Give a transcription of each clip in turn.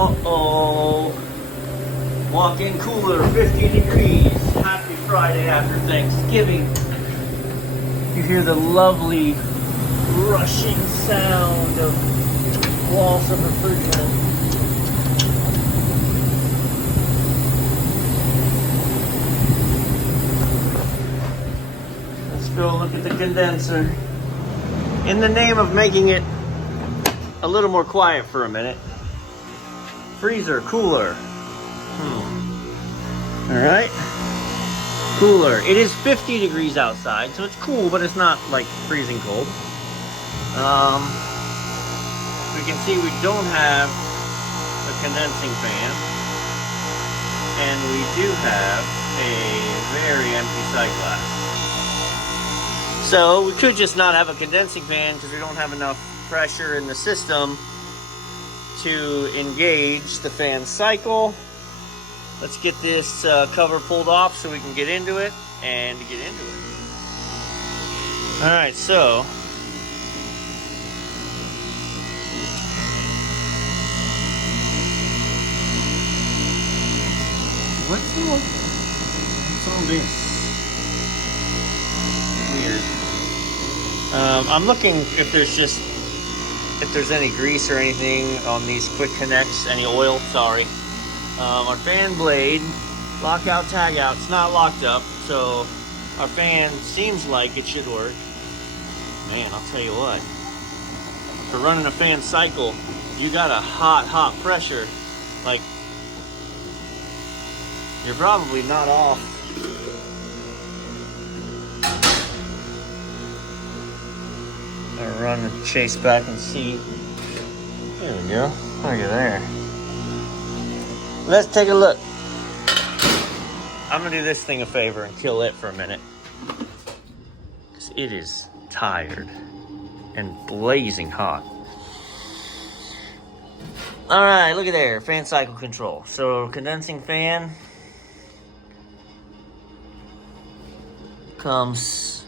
Uh-oh. Walk-in cooler, 50 degrees. Happy Friday after Thanksgiving. You hear the lovely rushing sound of walls of refrigerant. Let's go look at the condenser. In the name of making it a little more quiet for a minute. Freezer, cooler. All right. Cooler. It is 50 degrees outside, so it's cool, but it's not like freezing cold. We can see we don't have a condensing fan, and we do have a very empty sight glass. So we could just not have a condensing fan because we don't have enough pressure in the system to engage the fan cycle. Let's get this cover pulled off so we can get into it and get into it. All right, so what's all this? Weird. I'm looking if there's any grease or anything on these quick connects, any oil, sorry. Our fan blade, lockout, tag out, it's not locked up, so our fan seems like it should work. Man, I'll tell you what, for running a fan cycle, you got a hot pressure, like, you're probably not off. I'll run and chase back and see. There we go, look at there. Let's take a look. I'm gonna do this thing a favor and kill it for a minute. Because it is tired and blazing hot. All right, look at there, fan cycle control. So condensing fan comes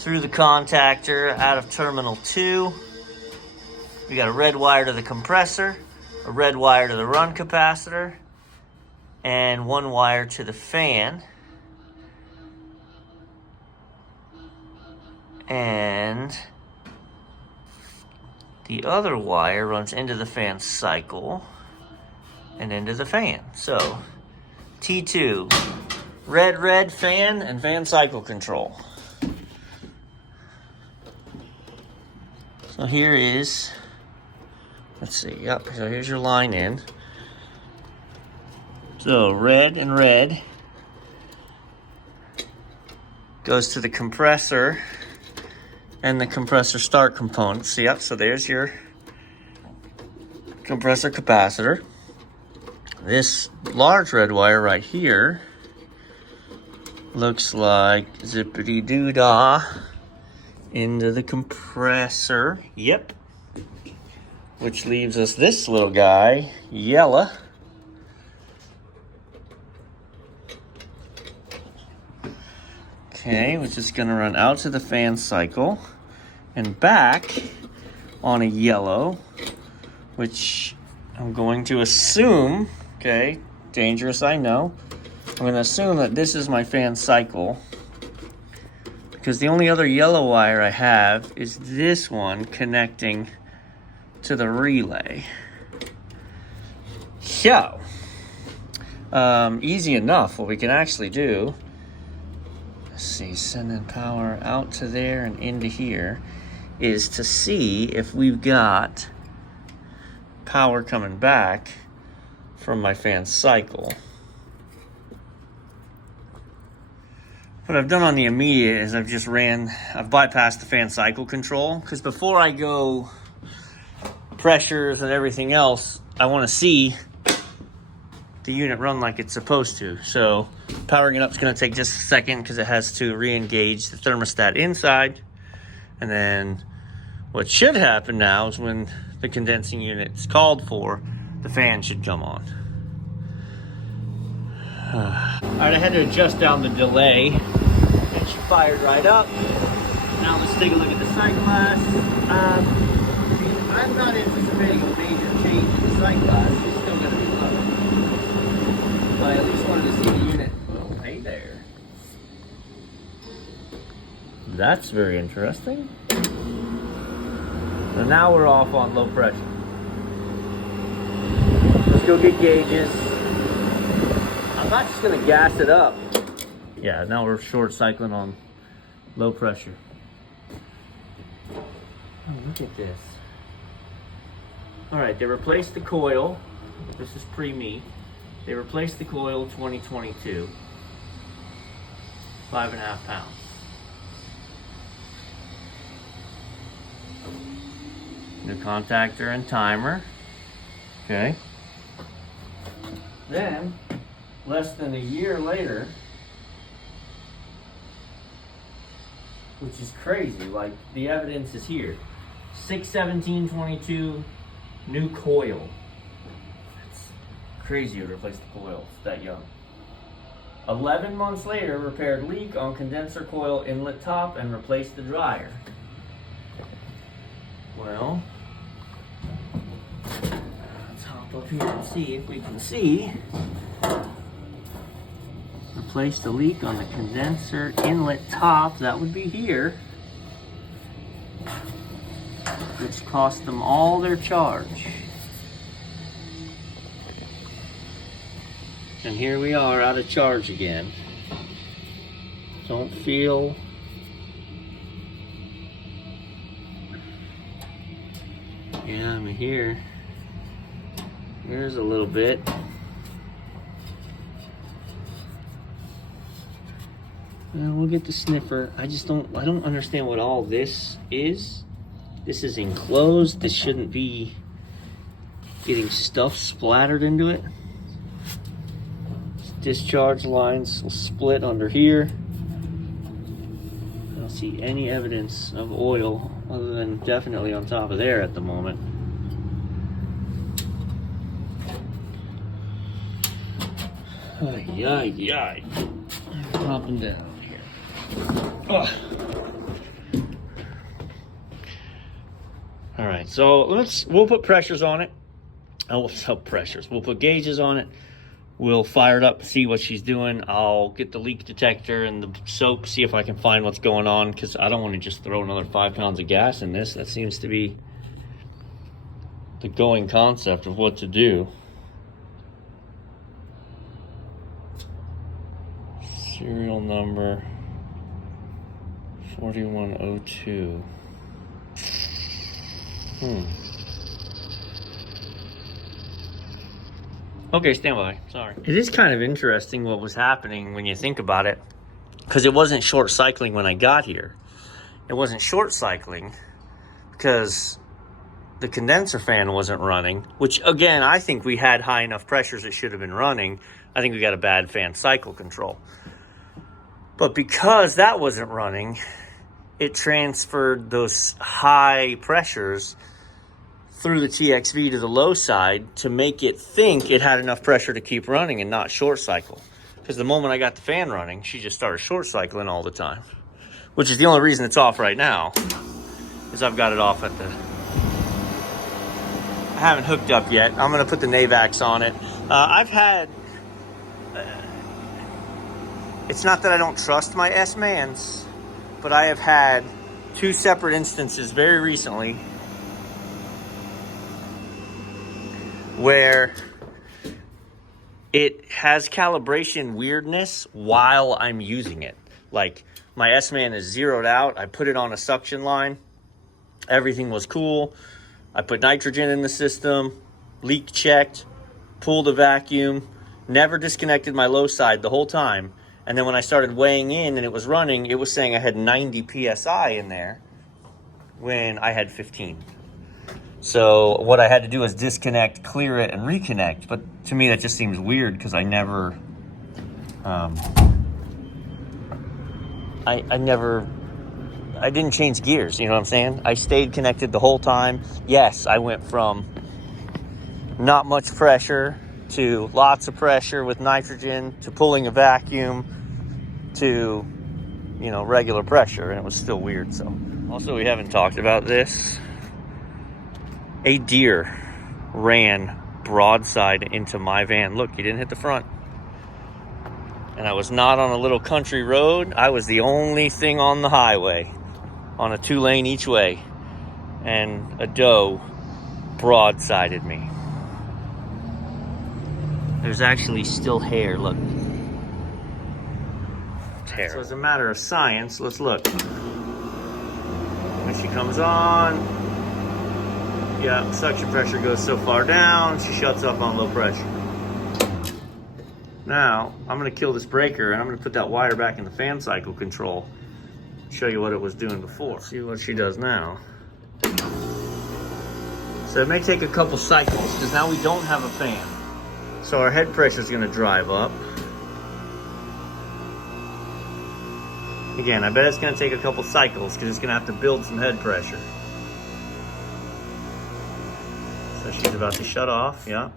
through the contactor out of terminal 2. We got a red wire to the compressor, a red wire to the run capacitor, and one wire to the fan. And the other wire runs into the fan cycle and into the fan. So T2, red fan and fan cycle control. So here is, let's see, yep, so here's your line in. So red and red goes to the compressor and the compressor start components. Yep, so there's your compressor capacitor. This large red wire right here looks like zippity doo dah into the compressor. Yep. Which leaves us this little guy, yellow. Okay, which is gonna run out to the fan cycle and back on a yellow, which I'm going to assume, okay, dangerous, I know. I'm gonna assume that this is my fan cycle because the only other yellow wire I have is this one connecting to the relay. So, easy enough. What we can actually do, let's see, sending power out to there and into here, is to see if we've got power coming back from my fan cycle. What I've done on the immediate is I've bypassed the fan cycle control, because before I go pressures and everything else, I want to see the unit run like it's supposed to. So powering it up is going to take just a second because it has to re-engage the thermostat inside. And then what should happen now is when the condensing unit is called for, the fan should come on. All right, I had to adjust down the delay, and she fired right up. Now let's take a look at the sight glass. I'm not anticipating a major change in the sight glass. that's very interesting. So now we're off on low pressure. Let's go get gauges. I'm not just gonna gas it up. Yeah, now we're short cycling on low pressure. Oh, look at this. All right, they replaced the coil. This is pre-me. They replaced the coil 2022. 5.5 pounds. New contactor and timer. Okay. Then, less than a year later, which is crazy, like the evidence is here. 6/17/22, new coil. It's crazy to replace the coil, it's that young. 11 months later, repaired leak on condenser coil inlet top and replaced the dryer. Well, let's hop up here and see if we can see. Replace the leak on the condenser inlet top, that would be here, which cost them all their charge. And here we are out of charge again. Don't feel yeah, I mean here's a little bit. We'll get the sniffer. I don't understand what all this is. This is enclosed. This shouldn't be getting stuff splattered into it. Discharge lines will split under here. I don't see any evidence of oil other than definitely on top of there at the moment. Ay. Up and down here. Oh. All right, so we'll put pressures on it. We'll put gauges on it. We'll fire it up, see what she's doing. I'll get the leak detector and the soap, see if I can find what's going on, because I don't want to just throw another 5 pounds of gas in this. That seems to be the going concept of what to do. Serial number 4102. Okay, stand by. Sorry. It is kind of interesting what was happening when you think about it, because it wasn't short cycling when I got here. It wasn't short cycling because the condenser fan wasn't running, which again, I think we had high enough pressures it should have been running. I think we got a bad fan cycle control. But because that wasn't running, it transferred those high pressures through the TXV to the low side to make it think it had enough pressure to keep running and not short cycle. Because the moment I got the fan running, she just started short cycling all the time. Which is the only reason it's off right now, is I've got it off at the... I haven't hooked up yet. I'm going to put the hvac on it. I've had... it's not that I don't trust my S-Mans, but I have had 2 separate instances very recently where it has calibration weirdness while I'm using it. Like, my S-Man is zeroed out. I put it on a suction line. Everything was cool. I put nitrogen in the system, leak checked, pulled a vacuum, never disconnected my low side the whole time. And then when I started weighing in and it was running, it was saying I had 90 PSI in there when I had 15. So what I had to do was disconnect, clear it, and reconnect. But to me, that just seems weird because I never, I didn't change gears, you know what I'm saying? I stayed connected the whole time. Yes, I went from not much pressure to lots of pressure with nitrogen to pulling a vacuum to, you know, regular pressure, and it was still weird. So also, we haven't talked about this. A deer ran broadside into my van. Look, he didn't hit the front. and I was not on a little country road. I was the only thing on the highway, on a 2-lane each way, and a doe broadsided me. There's actually still hair, look. Hair. So as a matter of science, let's look. When she comes on, yeah, suction pressure goes so far down, she shuts off on low pressure. Now, I'm gonna kill this breaker and I'm gonna put that wire back in the fan cycle control. Show you what it was doing before. See what she does now. So it may take a couple cycles because now we don't have a fan. So our head pressure is gonna drive up. Again, I bet it's gonna take a couple cycles because it's gonna have to build some head pressure. So she's about to shut off, yeah.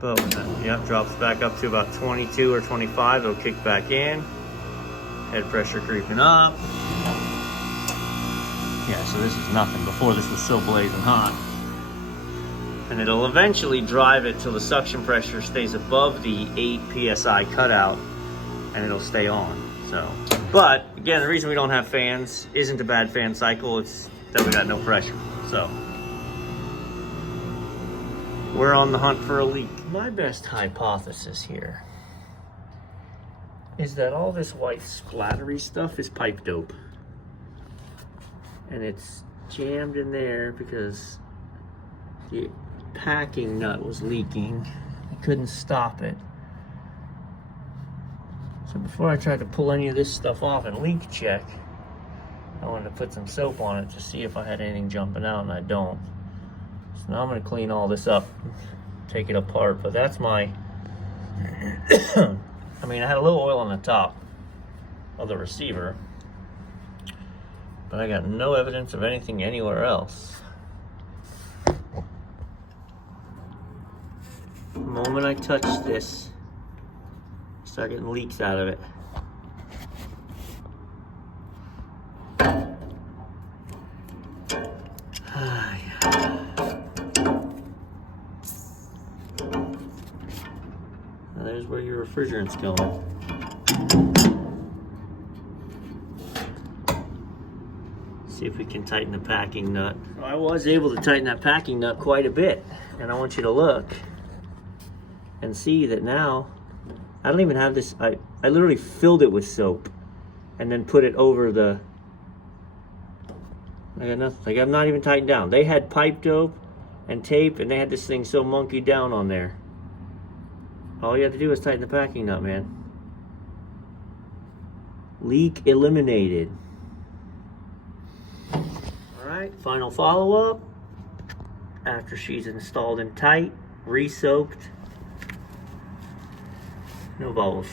But when that, yeah, drops back up to about 22 or 25, it'll kick back in. Head pressure creeping up. Yeah, so this is nothing. Before this was so blazing hot. And it'll eventually drive it till the suction pressure stays above the 8 PSI cutout, and it'll stay on. So, but again, the reason we don't have fans isn't a bad fan cycle, it's that we got no pressure. So we're on the hunt for a leak. My best hypothesis here is that all this white splattery stuff is pipe dope. And it's jammed in there because the packing nut was leaking. I couldn't stop it. So before I tried to pull any of this stuff off and leak check, I wanted to put some soap on it to see if I had anything jumping out, and I don't. So now I'm gonna clean all this up, take it apart, but that's my, I mean, I had a little oil on the top of the receiver, but I got no evidence of anything anywhere else. The moment I touch this, I start getting leaks out of it. Now there's where your refrigerant's going. See if we can tighten the packing nut. I was able to tighten that packing nut quite a bit, and I want you to look and see that now I don't even have this. I literally filled it with soap and then put it over the, I got nothing. Like, I'm not even tightened down. They had pipe dope and tape, and they had this thing so monkeyed down on there. All you have to do is tighten the packing nut, man. Leak eliminated. All right, final follow-up. After she's installed and tight, re-soaked, no bubbles.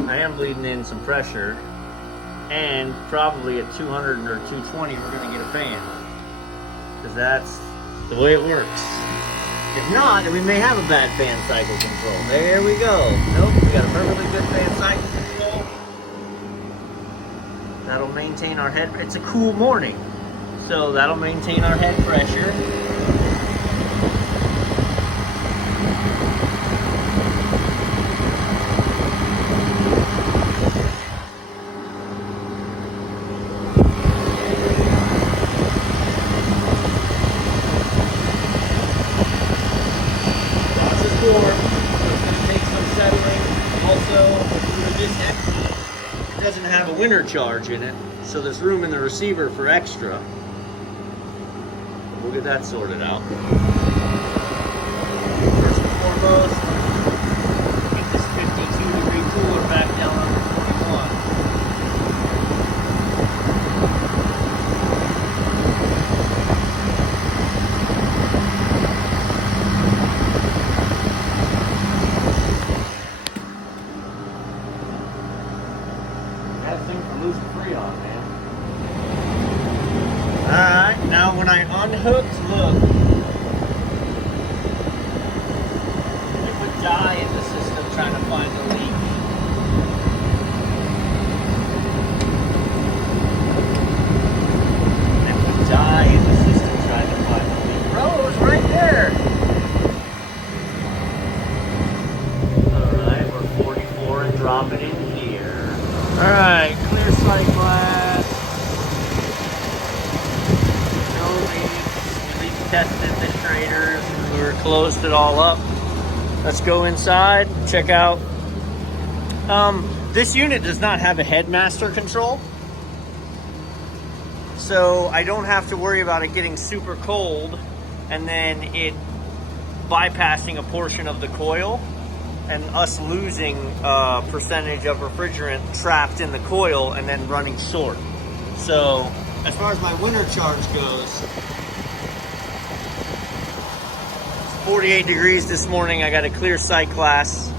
I am bleeding in some pressure, and probably at 200 or 220 we're going to get a fan, because that's the way it works. If not, then we may have a bad fan cycle control. There we go. Nope, we got a perfectly good fan cycle control. That'll maintain our head. It's a cool morning, so that'll maintain our head pressure. Doesn't have a winter charge in it, so there's room in the receiver for extra. We'll get that sorted out. First and foremost, get this 52-degree cooler back down under 41. That thing for losing Freon, man. Now when I unhooked, look, it would die in the system trying to find the leak. It would die in the system trying to find the leak. Bro, it was right there. Alright, we're 44 and dropping in here. Alright, clear sight glass. No leaks. We tested the straters and we were closed it all up. Let's go inside, check out. This unit does not have a headmaster control. So I don't have to worry about it getting super cold and then it bypassing a portion of the coil and us losing a percentage of refrigerant trapped in the coil and then running short. So as far as my winter charge goes, it's 48 degrees this morning. I got a clear sight class.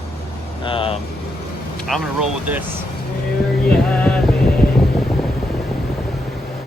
I'm gonna roll with this. There you have it.